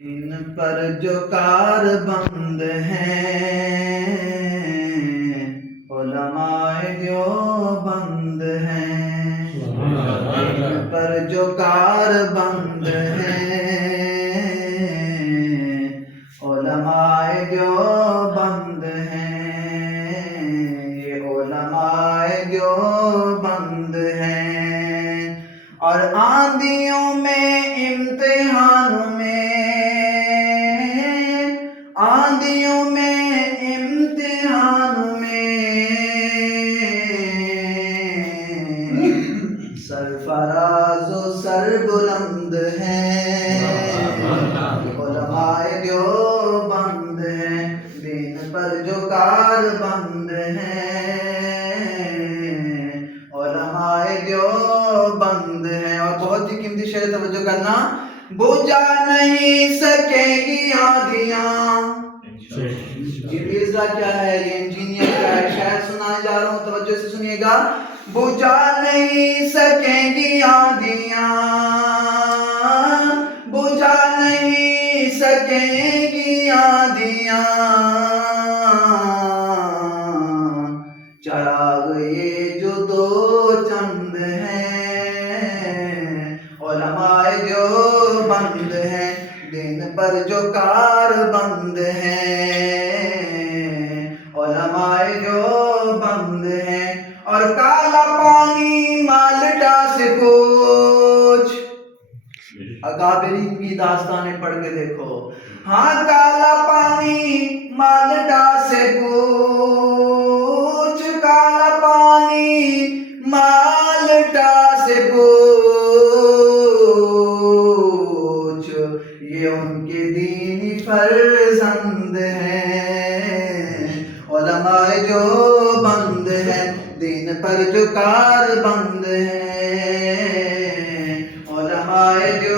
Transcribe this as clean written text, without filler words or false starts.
ان پر جو کار بند ہیں علماء دیوبند ہیں، ان پر جو کار بند ہیں علماء دیوبند ہیں، یہ علماء دیوبند ہیں، اور آندھیوں میں امتحانوں میں آندھیوں میں امتحان میں سرفراز و سر بلند ہیں، علماء دیوبند ہیں، دین پر جو کار بند ہیں علماء دیوبند ہیں۔ اور بہت ہی قیمتی شعر، توجہ کرنا، بجھا نہیں سکے گی آندھیاں۔ کیا ہے یہ انجینئر کا ہے، شاید سنانے جا رہا ہوں، توجہ سے سنیے گا۔ بجھا نہیں سکیں گی آندھیاں، بجھا نہیں سکیں گی آندھیاں، چراغ یہ جو دو چند ہیں علماء دیوبند ہیں، دین پر جو کار بند ہیں علماء دیوبند ہیں۔ اور کالا پانی مالٹا سے پوچھ، اکابرین کی داستانیں پڑھ کے دیکھو، ہاں کالا پانی مالٹا سے پوچھ، کالا پانی مالٹا سے پوچھ، یہ ان کے دینی فرزند ہیں، علماء دیوبند ہیں، دین پر جو کار بند ہیں علماء دیوبند